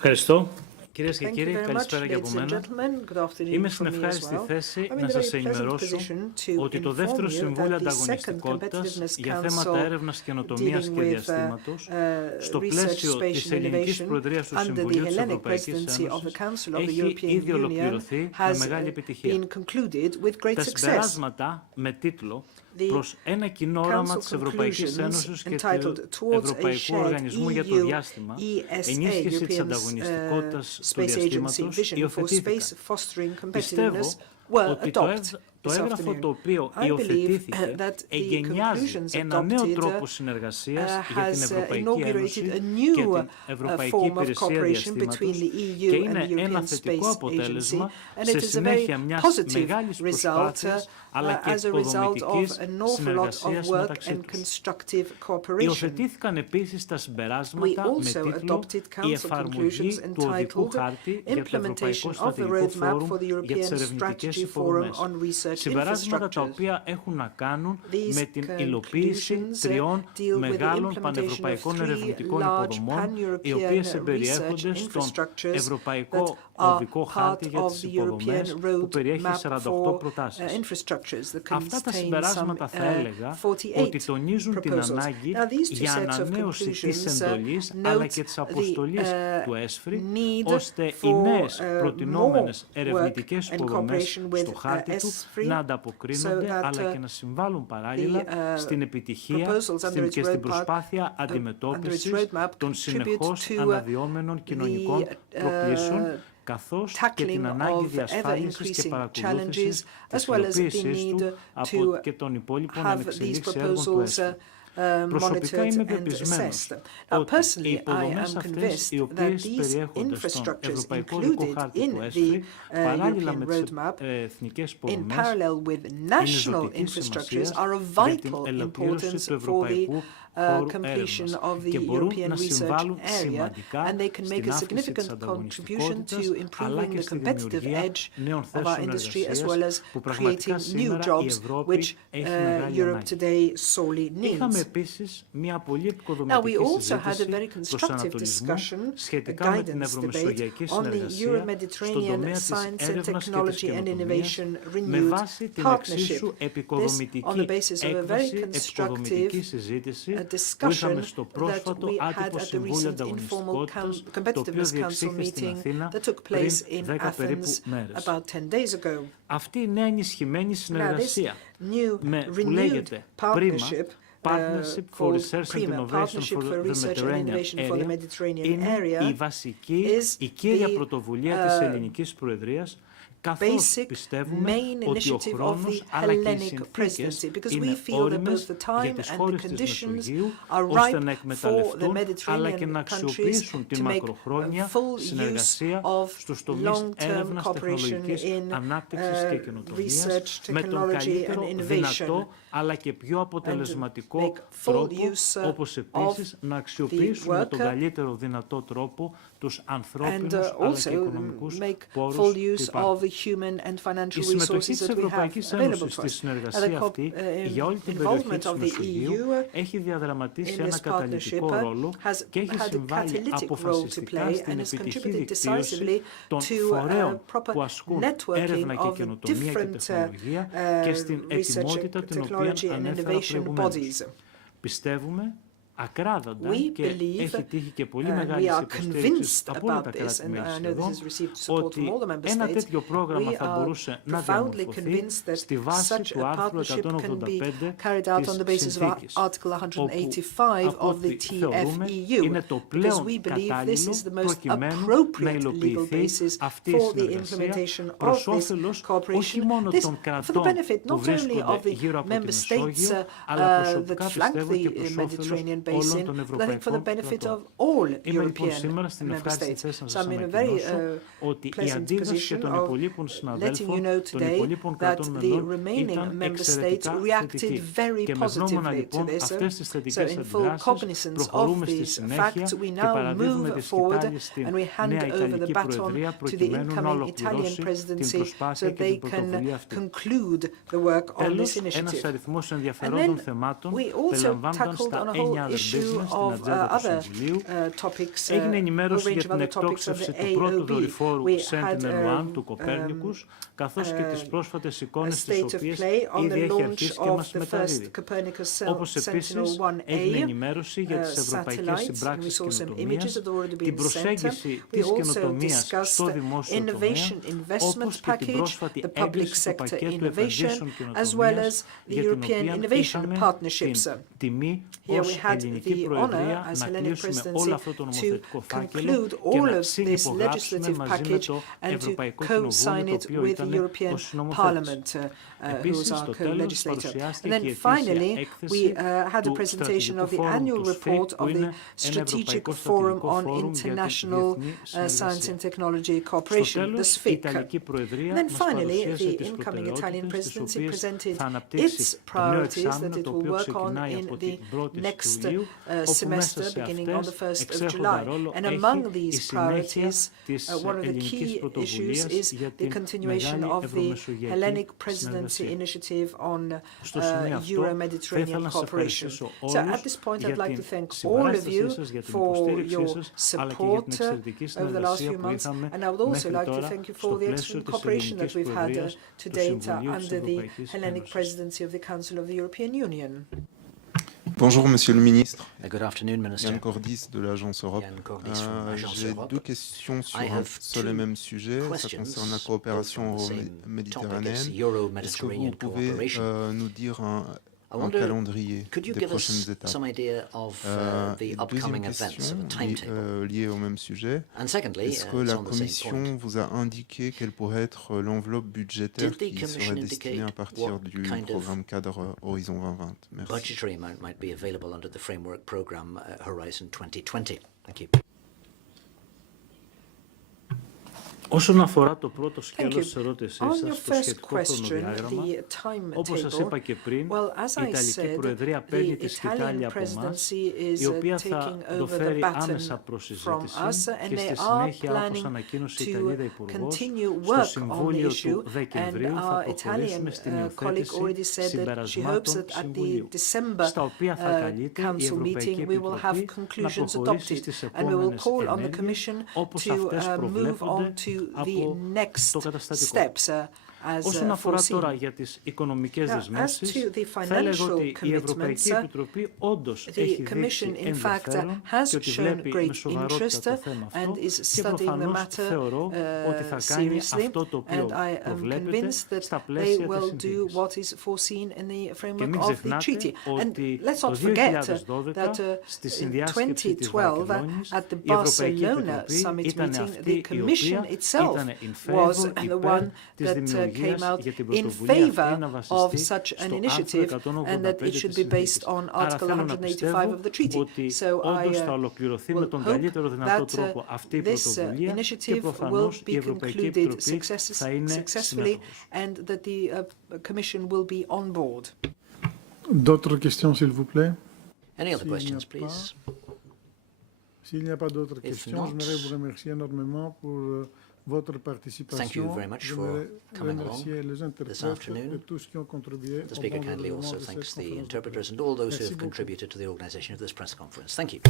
Ευχαριστώ. Κυρίες και Thank you κύριοι, very much, καλησπέρα και από ladies and μένα. gentlemen. Good afternoon Είμαι from στην me as ευχάριστη well. θέση I'm in να the σας very pleasant ενημερώσω position to ότι το inform δεύτερο you Συμβούλιο that the second Ανταγωνιστικότητας Competitiveness για θέματα Council έρευνας, καινοτομίας dealing και with διαστήματος στο research, πλαίσιο space της and ελληνικής innovation προεδρίας του under the Συμβουλίου της Hellenic Ευρωπαϊκής presidency of the Ένωσης Council of the έχει European ήδη Union ολοκληρωθεί με has μεγάλη επιτυχία. been concluded with great Τα success. συμπεράσματα με τίτλο «Προς ένα κοινό όραμα της Ευρωπαϊκής Ένωσης και του Ευρωπαϊκού Οργανισμού για το Διάστημα, ενίσχυση της ανταγωνιστικότητας του διαστήματος», υιοθετήθηκαν. Πιστεύω ότι το έγγραφο το οποίο υιοθετήθηκε εγκαινιάζει ένα νέο τρόπο συνεργασίας για την Ευρωπαϊκή Ένωση και την Ευρωπαϊκή Υπηρεσία Διαστήματος και είναι ένα θετικό αποτέλεσμα σε συνέχεια μιας μεγάλης προσπάθειας αλλά και υποδομητικής συνεργασίας μεταξύ τους. Υιοθετήθηκαν επίσης τα συμπεράσματα με τίτλο «Η εφαρμογή του οδικού χάρτη για το Ευρωπαϊκό Στρατηγικό Φόρουμ για τις ερευνητικές υποδομές». Συμπεράσματα τα οποία έχουν να κάνουν με την υλοποίηση τριών μεγάλων πανευρωπαϊκών ερευνητικών υποδομών, οι οποίες εμπεριέχονται στον Ευρωπαϊκό Οδικό Χάρτη για τις Υποδομές, που περιέχει 48 προτάσεις. Αυτά τα συμπεράσματα θα έλεγα ότι τονίζουν την ανάγκη για ανανέωση της εντολής αλλά και της αποστολής του ΕΣΦΡΙ, ώστε οι νέες προτινόμενες ερευνητικές υποδομές στο χάρτη του να ανταποκρίνονται αλλά και να συμβάλλουν παράλληλα στην επιτυχία και στην προσπάθεια αντιμετώπισης των συνεχώς αναδυόμενων κοινωνικών προκλήσεων, καθώς και την ανάγκη διασφάλισης και παρακολούθησης της υλοποίησης του από και των υπόλοιπων ανεξελίξει έργων του ΕΣΦΡΙ. Προσωπικά είμαι πεπισμένος ότι οι υποδομές αυτές, οι οποίες περιέχονται στον Ευρωπαϊκό Οδικό Χάρτη του ΕΣΦΡΙ, παράλληλα με τις εθνικές υποδομές, είναι ζωτικής σημασίας για την ελευθέρωση του ευρωπαϊκού χώρου έρευνας και μπορούν να συμβάλλουν σημαντικά στην αύξηση της ανταγωνιστικότητας αλλά και στη δημιουργία νέων θέσεων εργασίας που πραγματικά σήμερα η Ευρώπη έχει μεγάλη ανάγκη. Είχαμε επίσης μια πολύ επικοδομητική συζήτηση προς ανατολισμό σχετικά με την ευρωμεσογειακή συνεργασία στον τομέα της έρευνας και της καινοτομίας με βάση την εξίσου επικοδομητική έκβαση, επικοδομητική συζήτηση που είχαμε στο πρόσφατο άτυπο Συμβούλιο Ανταγωνιστικότητας, το οποίο διεξήχθη στην Αθήνα πριν 10 περίπου μέρες. Αυτή η νέα ενισχυμένη συνεργασία που λέγεται PRIMA, Partnership for Research and Innovation for the Mediterranean Area, είναι η βασική, η κύρια πρωτοβουλία της ελληνικής προεδρίας, καθώς πιστεύουμε ότι ο χρόνος αλλά και οι συνθήκες είναι όριμες για τις χώρες της Μεσογείου ώστε να εκμεταλλευτούν αλλά και να αξιοποιήσουν την μακροχρόνια συνεργασία στους τομείς έρευνας, τεχνολογικής ανάπτυξης και καινοτομίας με τον καλύτερο δυνατό αλλά και πιο αποτελεσματικό τρόπο, όπως επίσης να αξιοποιήσουν με τον καλύτερο δυνατό τρόπο τους ανθρώπινους αλλά και οικονομικούς πόρους που υπάρχουν. Η συμμετοχή της Ευρωπαϊκής Ένωσης στη συνεργασία αυτή για όλη την περιοχή της Μεσογείου έχει διαδραματίσει ένα καταλυτικό ρόλο και έχει συμβάλει αποφασιστικά στην επιτυχή δικτύωση των φορέων που ασκούν έρευνα και καινοτομία και τεχνολογία και στην ετοιμότητα την οποία ανέφερα προηγουμένως. Πιστεύουμε ακράδαντα και έχει τύχει και πολύ μεγάλη υποστήριξη από όλα τα κράτη-μέλη σχεδόν, ότι ένα τέτοιο πρόγραμμα θα μπορούσε να διαμορφωθεί στη βάση του άρθρου 185 της Συνθήκης, όπου από ό,τι θεωρούμε είναι το πλέον κατάλληλο προκειμένου να υλοποιηθεί αυτή η συνεργασία προς όφελος όχι μόνο των κρατών που βρίσκονται γύρω από τη Μεσόγειο, αλλά προσωπικά πιστεύω και προς όφελος όλων των ευρωπαϊκών κρατών. Είμαι λοιπόν σήμερα στην ευχάριστη θέση να σας ανακοινώσω ότι η αντίδραση των υπολείπων συναδέλφων των υπολείπων κρατών μελών ήταν εξαιρετικά θετική. Και με γνώμονα λοιπόν αυτές τις θετικές αντιδράσεις προχωρούμε στη συνέχεια και παραδίδουμε τη σκητάλη στην νέα Ιταλική Προεδρία προκειμένου να ολοκληρώσει την προσπάθεια και την πρωτοβουλία αυτή. Τέλος, ένας αριθμός ενδιαφερόντων θεμάτων περιλαμβάνονταν στα 9 issue of other topics, Έγινε a ενημέρωση range για of την other topics of εκτόξευση the του πρώτου AOB. δορυφόρου We had Sentinel-1 του Κοπέρνικους, καθώς και τις πρόσφατες εικόνες τις state of οποίες play on ήδη the έχει launch αρχίσει και of μας the first μεταδίδει. Copernicus Όπως επίσης έγινε Sentinel-1A ενημέρωση για τις ευρωπαϊκές satellite. We συμπράξεις saw some images καινοτομίας, that have already την been sent. προσέγγιση We της also καινοτομίας discussed στο δημόσιο τομέα, innovation investment όπως και την package, πρόσφατη the public έγκριση του sector πακέτου innovation, επενδύσεων as well as καινοτομίας, the για την European οποία innovation είχαμε partnerships. την τιμή Here we ως had ελληνική the honor προεδρία as να Hellenic κλείσουμε όλο presidency αυτό το to νομοθετικό φάκελο conclude και all να of this συνυπογράψουμε legislative μαζί με package το and to Ευρωπαϊκό co-sign Κοινοβούλιο, το it οποίο with the ήταν European ο συνομοθέτης. Parliament, who was Επίσης, our στο τέλος co-legislator. And παρουσιάστηκε then και η finally, ετήσια we έκθεση had the του presentation of Στρατηγικού the Φόρουμ annual του ΣΦΙΚ, report που of the είναι ένα Strategic Ευρωπαϊκό Forum Στρατηγικό on Φόρουμ για την International διεθνή Science and συνεργασία. Technology Στο Cooperation, the τέλος, η SFIC. Ιταλική Προεδρία And then μας finally, παρουσίασε the τις incoming Italian προτεραιότητες τις presidency οποίες presented θα αναπτύξει its το νέο priorities that εξάμηνο, it το will οποίο work on ξεκινάει in από the την 1η next Ιουλίου, όπου μέσα semester σε beginning on the αυτές 1st of εξέχοντα July. ρόλο And έχει among η these συνέχεια priorities, της one of the ελληνικής key issues πρωτοβουλίας is για the την continuation μεγάλη of the ευρωμεσογειακή Hellenic presidency συνεργασία. initiative on Στο σημείο αυτό θα Euro-Mediterranean ήθελα να σας cooperation. ευχαριστήσω So at όλους this point, I'd για like to την thank all of συμπαράστασή you σας, για την for υποστήριξή your σας, αλλά και για την support εξαιρετική over the last συνεργασία few που months. είχαμε And I would also μέχρι like to τώρα thank you στο for the πλαίσιο excellent της cooperation that ελληνικής we've had προεδρίας to του date Συμβουλίου της under the Ευρωπαϊκής Hellenic Ένωσης. presidency of the Council of the European Union. Bonjour Monsieur le Ministre. Good afternoon, Minister. Yann Cordis de l'Agence Europe. Yann Cordis from Agence J'ai Europe. deux questions sur I un have seul et two même sujet. Ça questions, concerne la both coopération on the same topic. euro-méditerranéenne. It's Est-ce que vous Euro-Mediterranean pouvez cooperation. nous dire I un wonder, calendrier could you des give prochaines us étapes? some idea of the Et upcoming deuxième events, of a question timetable? liée au même sujet. And secondly, Est-ce que it's la on the same Commission point. vous a indiqué quelle pourrait être l'enveloppe budgétaire Did the qui Commission serait destinée à indicate partir what du kind of programme cadre Horizon 2020? Merci. Budgetary amount might be available under the framework program Horizon 2020. Thank you. Όσον αφορά το πρώτο Thank σκέλος you. της ερώτησής On your σας, το first σχετικό question, χρονοδιάγραμμα, the όπως σας είπα και πριν, well, as η I Ιταλική said, Προεδρία the παίρνει τη σκητάλη Italian από εμάς, presidency is η οποία θα taking το over the φέρει baton άμεσα προς from συζήτηση us, and και they στη are συνέχεια, όπως planning ανακοίνωσε η to Ιταλίδα Υπουργός, continue στο work on the Συμβούλιο issue, του and Δεκεμβρίου θα our Italian προχωρήσουμε στην colleague already υιοθέτηση said that she hopes συμπερασμάτων that at the Συμβουλίου, December στα οποία θα καλείται η Council Ευρωπαϊκή meeting we will have Επιτροπή να conclusions προχωρήσει adopted, στις and we will επόμενες call on the ενέργειες, Commission όπως to αυτές move on προβλέπονται to the από next το καταστατικό. steps as Όσον αφορά foreseen. τώρα για τις οικονομικές Now, as δεσμεύσεις, to the θα έλεγα financial ότι η Ευρωπαϊκή commitments, Επιτροπή όντως the έχει Commission, δείξει in fact, ενδιαφέρον has και ότι shown βλέπει με great σοβαρότητα interest το θέμα αυτό and is και studying the προφανώς matter θεωρώ ότι θα κάνει seriously, αυτό το οποίο and I am προβλέπεται convinced that στα they πλαίσια της will do συνθήκης. what is foreseen in the Και framework μην of the ξεχνάτε treaty. And ότι let's το not forget 2012 that στη in συνδιάσκεψη της 2012, Βαρκελόνης at the η Ευρωπαϊκή Barcelona Επιτροπή summit ήταν meeting, αυτή the η Commission οποία itself ήταν in was favor the υπέρ one της that δημιουργίας came out για την in πρωτοβουλία αυτή favor να of βασιστεί such an στο initiative άρθρο and that 185 it της should be based συνθήκης. on Άρα Article θέλω να 185 πιστεύω of the treaty. ότι So I όντως θα ολοκληρωθεί με τον will καλύτερο hope δυνατό that τρόπο αυτή η this πρωτοβουλία και initiative will προφανώς η be Ευρωπαϊκή concluded Επιτροπή θα είναι successfully συμμέτοχος. and that the Commission will be on board. D'autres questions, s'il vous plaît? Any other S'il n'y a questions, pas- please? S'il n'y a pas d'autres If questions, not- j'aimerais vous remercier énormément pour votre participation. Thank you very much for J'aimerais coming remercier along les interprètes afternoon. et tous qui ont contribué The au speaker bon kindly déroulement also de cette thanks the conférence de interpreters presse. and all those who Merci have beaucoup. contributed to the organisation of this press conference. Thank you.